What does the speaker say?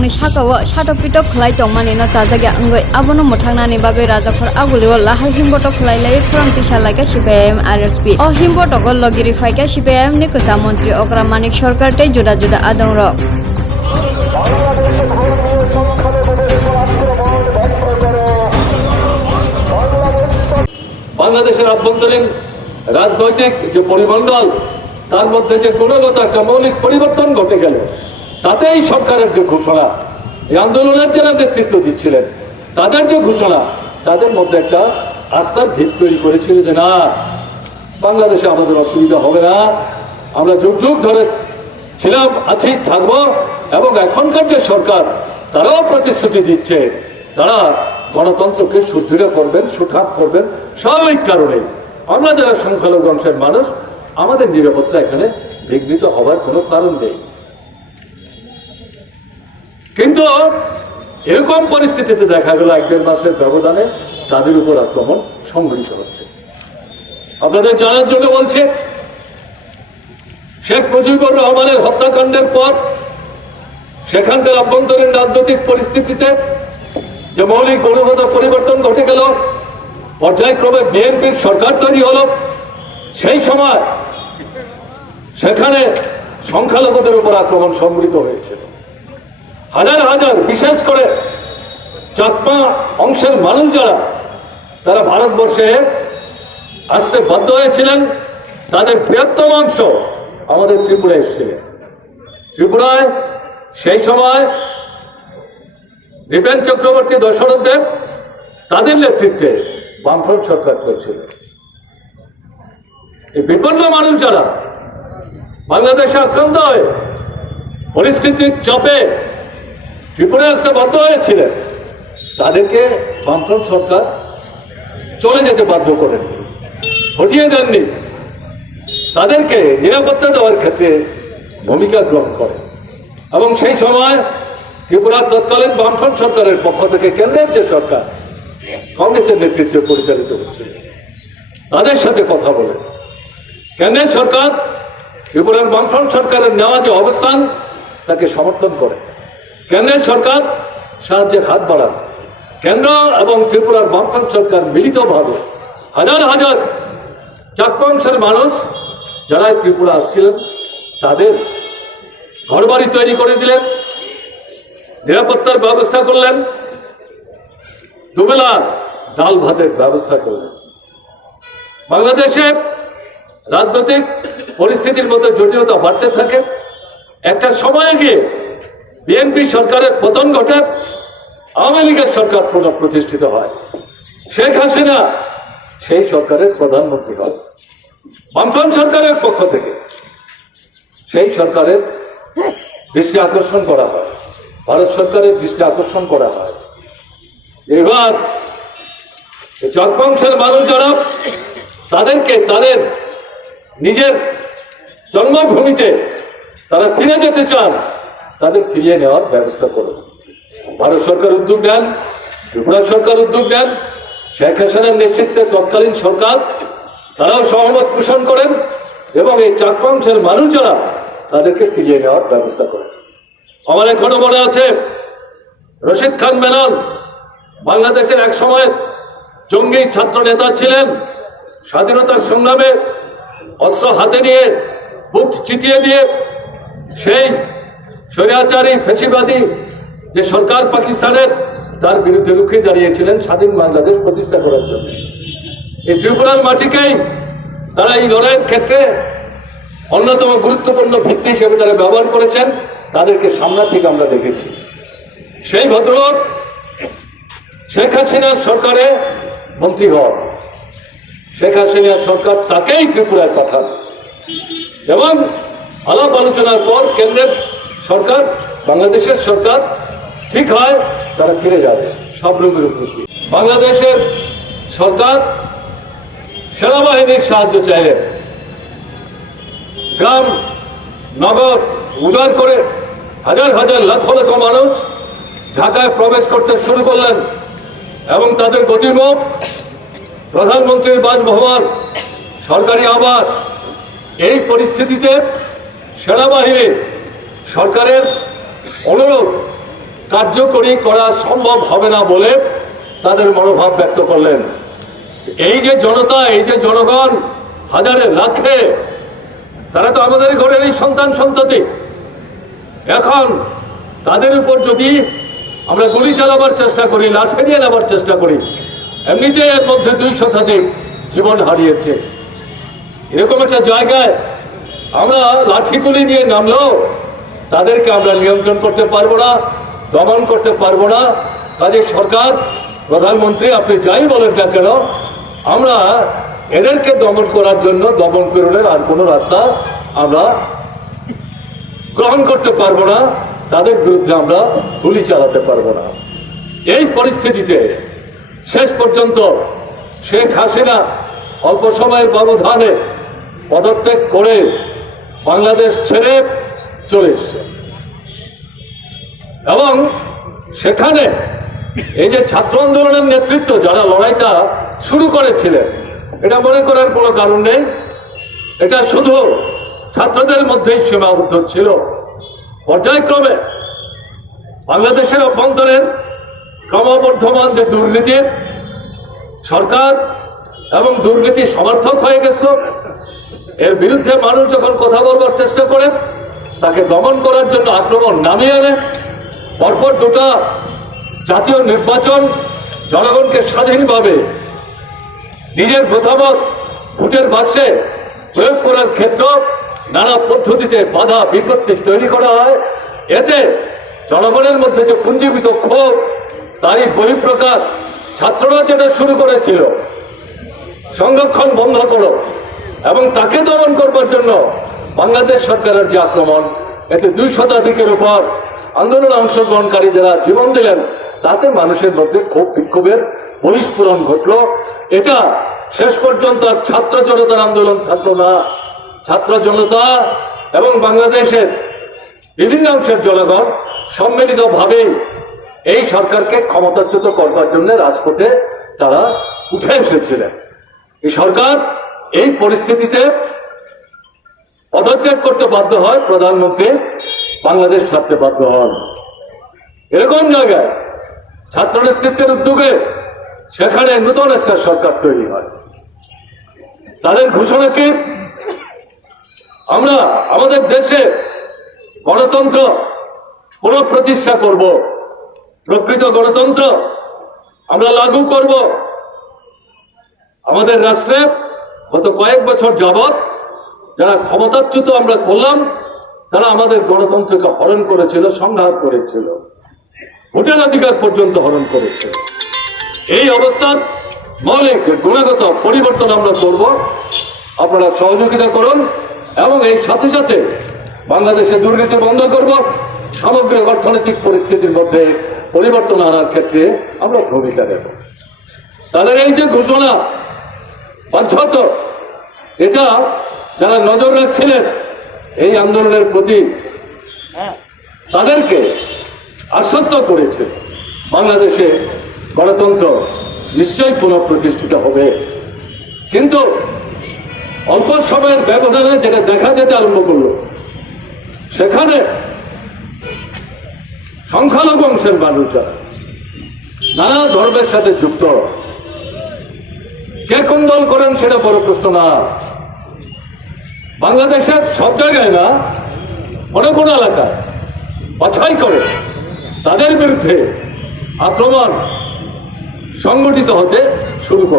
ni sakao satok pitok khlai tongmani no chajagya angoi abono muthangna ni bagoi rajakhor agulio lahar himboto khlai lai khorang tisa laika CPIM RSP o himboto go logiri faika CPIM ni kusa মন্ত্রী okra manik সরকার tei juda juda adong rok বাংলাদেশের আভ্যন্তরীণ রাজনৈতিক যে পরিমণ্ডল তার মধ্যে যে গুণগত একটা মৌলিক পরিবর্তন ঘটে গেল তাতেই সরকারের যে ঘোষণা, এই আন্দোলনের যারা নেতৃত্ব দিচ্ছিলেন, তাদের যে ঘোষণা, তাদের মধ্যে একটা আস্থার ভিত তৈরি করেছিল যে না, বাংলাদেশে আমাদের অসুবিধা হবে না। আমরা যুগ যুগ ধরে ছিলাম, আছি, থাকব এবং এখনকার যে সরকার, তারাও প্রতিশ্রুতি দিচ্ছে, তারা গণতন্ত্রকে সুদৃঢ় করবেন সুঠাপ করবেন স্বাভাবিক কারণে। আমরা যারা সংখ্যালঘু অংশের মানুষ, আমাদের নিরাপত্তা এখানে বিঘ্নিত হবার কোনো কারণ নেই। কিন্তু এরকম পরিস্থিতিতে দেখা গেল এক দেড় মাসের ব্যবধানে তাদের উপর আক্রমণ সংঘটিত হচ্ছে। আপনাদের জানার জন্য বলছে, শেখ মুজিবুর রহমানের হত্যাকাণ্ডের পর সেখানকার অভ্যন্তরীণ রাজনৈতিক পরিস্থিতিতে যে মৌলিক গুণগত পরিবর্তন ঘটে গেল, পর্যায়ক্রমে বিএনপির সরকার তৈরি হলো, সেই সময় সেখানে সংখ্যালঘুদের উপর আক্রমণ সংঘটিত হয়েছিল। হাজার হাজার বিশেষ করে চাকমা অংশের মানুষ যারা, তারা ভারতবর্ষে আসতে বাধ্য হয়েছিলেন। তাদের বৃহত্তম অংশ আমাদের ত্রিপুরায় এসেছিলেন। ত্রিপুরায় সেই সময় নৃপেন চক্রবর্তী দশরথ দেব তাদের নেতৃত্বে বামফ্রন্ট সরকার চলছিল। এই বিপন্ন মানুষ যারা বাংলাদেশে আক্রান্ত হয়ে, পরিস্থিতির চাপে ত্রিপুরায় আসতে বাধ্য হয়েছিলেন। তাদেরকে বামফ্রন্ট সরকার চলে যেতে বাধ্য করেন। হটিয়ে দেননি। তাদেরকে নিরাপত্তা দেওয়ার ক্ষেত্রে ভূমিকা গ্রহণ করে এবং সেই সময় ত্রিপুরার তৎকালীন বামফ্রন্ট সরকারের পক্ষ থেকে কেন্দ্রের যে সরকার, কংগ্রেসের নেতৃত্বে পরিচালিত হচ্ছে। তাদের সাথে কথা বলে কেন্দ্রের সরকার ত্রিপুরার বামফ্রন্ট সরকারের নেওয়া যে অবস্থান, তাকে সমর্থন করে কেন্দ্রের সরকার সাহায্যের হাত বাড়ান কেন্দ্র এবং ত্রিপুরার বামফ্রন্ট সরকার মিলিতভাবে হাজার হাজার চাকমাংশের মানুষ যারা ত্রিপুরা আসছিলেন, তাদের ঘরবাড়ি তৈরি করে দিলেন, নিরাপত্তার ব্যবস্থা করলেন, দুবেলা ডাল ভাতের ব্যবস্থা করলেন। বাংলাদেশে রাজনৈতিক পরিস্থিতির মধ্যে জটিলতা বাড়তে থাকে। একটা সময়ে গিয়ে বিএনপি সরকারের পতন ঘটে, আওয়ামী লীগের সরকার পুনঃ প্রতিষ্ঠিত হয়। শেখ হাসিনা সেই সরকারের প্রধানমন্ত্রী হয় বামফ্রন্ট সরকারের পক্ষ থেকে সেই সরকারের দৃষ্টি আকর্ষণ করা হয়। ভারত সরকারের দৃষ্টি আকর্ষণ করা হয়। এবার এই মানুষ যারা তাদেরকে তাদের নিজের জন্মভূমিতে তারা ফিরে যেতে চান। তাদের ফিরিয়ে নেওয়ার ব্যবস্থা করুন। ভারত সরকার উদ্যোগ নেন, ত্রিপুরা সরকার উদ্যোগ নেন, শেখ হাসিনার নেতৃত্বে তৎকালীন সরকার, তারাও সহমত পোষণ করেন এবং এই চাকমাংশের মানুষ যারা তাদেরকে ফিরিয়ে নেওয়ার ব্যবস্থা করেন। আমার এখনও মনে আছে, রশিদ খান মেনন বাংলাদেশের এক সময় জঙ্গি ছাত্র নেতা ছিলেন। স্বাধীনতার সংগ্রামে অস্ত্র হাতে নিয়ে বুক চিতিয়ে দিয়ে সেই স্বৈরাচারী, ফেসিবাদী যে সরকার পাকিস্তানের, তার বিরুদ্ধে রুখে দাঁড়িয়েছিলেন স্বাধীন বাংলাদেশ প্রতিষ্ঠা করার জন্য। এই ত্রিপুরার মাটিকেই তারা এই লড়াইয়ের ক্ষেত্রে অন্যতম গুরুত্বপূর্ণ ভিত্তি হিসেবে তারা ব্যবহার করেছেন, তাদেরকে সামনা থেকে আমরা দেখেছি। সেই ভদ্রলোক শেখ হাসিনার সরকারে মন্ত্রী হন শেখ হাসিনার সরকার তাকেই ত্রিপুরায় পাঠান। এবং আলাপ আলোচনার পর কেন্দ্রের সরকার, বাংলাদেশের সরকার ঠিক হয়, তারা ফিরে যাবে, সব রোগের উপর বাংলাদেশের সরকার সেনাবাহিনীর সাহায্য চাইলেন গ্রাম, নগর উজাড় করে হাজার হাজার লাখ লক্ষ মানুষ ঢাকায় প্রবেশ করতে শুরু করলেন এবং তাদের গতিমুখ প্রধানমন্ত্রীর বাসভবন, সরকারি আবাস, এই পরিস্থিতিতে সেনাবাহিনী সরকারের অনুরোধ কার্যকরী করা সম্ভব হবে না বলে তাদের মনোভাব ব্যক্ত করলেন। এই যে জনতা, এই যে জনগণ, হাজারে, লাখে, তারা তো আমাদের ঘরেরই সন্তান সন্ততি। এখন তাদের উপর যদি আমরা গুলি চালাবার চেষ্টা করি লাঠি নিয়ে নেবার চেষ্টা করি, এমনিতে এর মধ্যে দুই শতাধিক জীবন হারিয়েছে। এরকম একটা জায়গায় আমরা লাঠি গুলি নিয়ে নামলেও তাদেরকে আমরা নিয়ন্ত্রণ করতে পারব না, দমন করতে পারব না। কাজে সরকার, প্রধানমন্ত্রী, আপনি যাই বলেন না কেন, আমরা এদেরকে দমন করার জন্য দমন পীড়নের আর কোনো রাস্তা আমরা গ্রহণ করতে পারব না, তাদের বিরুদ্ধে আমরা গুলি চালাতে পারব না। এই পরিস্থিতিতে শেষ পর্যন্ত শেখ হাসিনা অল্প সময়ের ব্যবধানে পদত্যাগ করে বাংলাদেশ ছেড়ে চলে এসছে। এবং সেখানে এই যে ছাত্র আন্দোলনের নেতৃত্ব যারা লড়াইটা শুরু করেছিলেন, এটা মনে করার কোনো কারণ নেই। এটা শুধু ছাত্রদের মধ্যেই সীমাবদ্ধ ছিল। পর্যায়ক্রমে বাংলাদেশের অভ্যন্তরের ক্রমবর্ধমান যে দুর্নীতি, সরকার এবং দুর্নীতি সমর্থক হয়ে গেছিল। এর বিরুদ্ধে মানুষ যখন কথা বলবার চেষ্টা করে তাকে দমন করার জন্য আক্রমণ নামিয়ে আনে। পরপর দুটা জাতীয় নির্বাচন জনগণকে স্বাধীনভাবে নিজের মতামত ভোটের বাক্সে প্রয়োগ করার ক্ষেত্র নানা পদ্ধতিতে বাধা বিপত্তি তৈরি করা হয়। এতে জনগণের মধ্যে যে পুঞ্জীবিত ক্ষোভ, তারই বহিঃপ্রকাশ ছাত্ররা যেটা শুরু করেছিল। সংরক্ষণ বন্ধ করো এবং তাকে দমন করবার জন্য বাংলাদেশ সরকারের যে আক্রমণ, এতে দুই শতাধিকের উপর আন্দোলনে অংশগ্রহণকারী যারা জীবন দিলেন, তাতে মানুষের মধ্যে ক্ষোভ, বিক্ষোভের বহিস্ফোরণ ঘটলো। এটা শেষ পর্যন্ত ছাত্র জনতার আন্দোলন থাকল না। ছাত্র জনতা এবং বাংলাদেশের বিভিন্ন অংশের জনগণ সম্মিলিতভাবে এই সরকারকে ক্ষমতাচ্যুত করবার জন্য রাজপথে তারা উঠে এসেছিলেন। এই সরকার এই পরিস্থিতিতে পদত্যাগ করতে বাধ্য হয় প্রধানমন্ত্রী বাংলাদেশ ছাড়তে বাধ্য হন। এরকম জায়গায় ছাত্র নেতৃত্বের উদ্যোগে সেখানে নতুন একটা সরকার তৈরি হয়। তাদের ঘোষণা কি আমরা আমাদের দেশে গণতন্ত্র পুনঃপ্রতিষ্ঠা করব, প্রকৃত গণতন্ত্র আমরা লাগু করব। আমাদের রাষ্ট্রে গত কয়েক বছর যাবৎ যারা ক্ষমতাচ্যুত আমরা করলাম, তারা আমাদের গণতন্ত্রকে হরণ করেছিল সংঘাত করেছিল। ভোটের অধিকার পর্যন্ত হরণ করেছিল। এই অবস্থার মৌলিক গুণগত পরিবর্তন আমরা করব। আপনারা সহযোগিতা করুন এবং এই সাথে সাথে বাংলাদেশে দুর্নীতি বন্ধ করব। সামগ্রিক অর্থনৈতিক পরিস্থিতির মধ্যে পরিবর্তন আনার ক্ষেত্রে আমরা ভূমিকা নেব। তাদের এই যে ঘোষণা পাঁচশত এটা যারা নজর রাখছিলেন এই আন্দোলনের প্রতি তাদেরকে আশ্বস্ত করেছে বাংলাদেশে গণতন্ত্র নিশ্চয়ই পুনঃপ্রতিষ্ঠিত হবে। কিন্তু অল্প সময়ের ব্যবধানে যেটা দেখা যেতে আরম্ভ করল সেখানে সংখ্যালঘু অংশের মানুষ নানা ধর্মের সাথে যুক্ত। কে কোন দল করেন সেটা বড় প্রশ্ন না। বাংলাদেশের সব জায়গায় না, কোনো কোনো এলাকায় বাছাই করে তাদের বিরুদ্ধে আক্রমণ সংগঠিত হতে শুরু করল